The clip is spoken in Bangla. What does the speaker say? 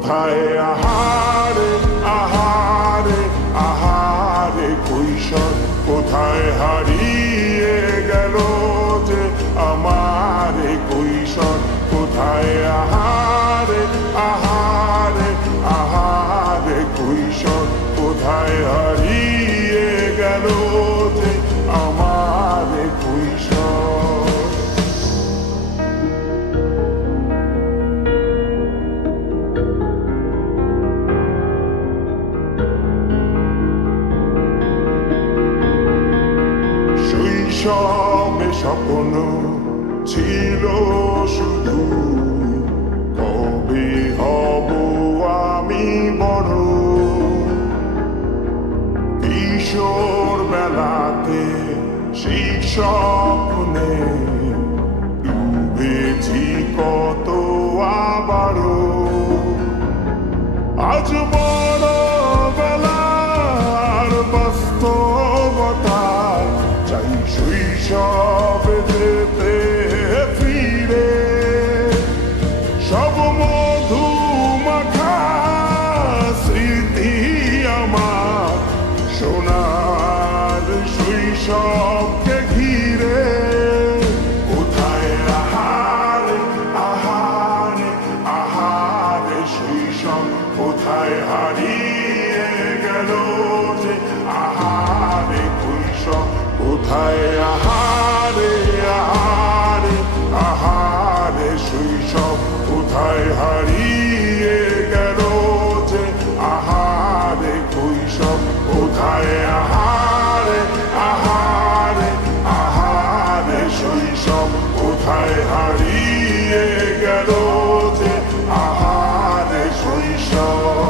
কোথায় আহারে আহারে আহারে কৈশোর, কোথায় হারিয়ে গেল যে আমার কৈশোর, কোথায় আহারে আহারে আহারে কৈশোর, কোথায় হারিয়ে গেল যে আমার কৈশোর। শৈশবে স্বপ্ন ছিল শুধু, কবে হব আমি বড়। কিশোর বেলাতে সেই স্বপ্নে ডুবেছি কত আবারও। আজ বড় বেলার বাস্তবতায় চাই শৈশবে যেতে ফিরে। সব মধু মাখা স্মৃতি আমার সোনার শৈশবকে ঘিরে। কোথায় আহারে আহারে আহারে শৈশব, কোথায় হারিয়ে গেল যে আহারে কৈশোর, কোথায় আহারে আহারে আহারে শৈশব, কোথায় হারিয়ে গেল যে আহারে কৈশোর, কোথায় আহারে আহারে আহারে শৈশব, কোথায় হারিয়ে গেল যে আহারে শৈশব।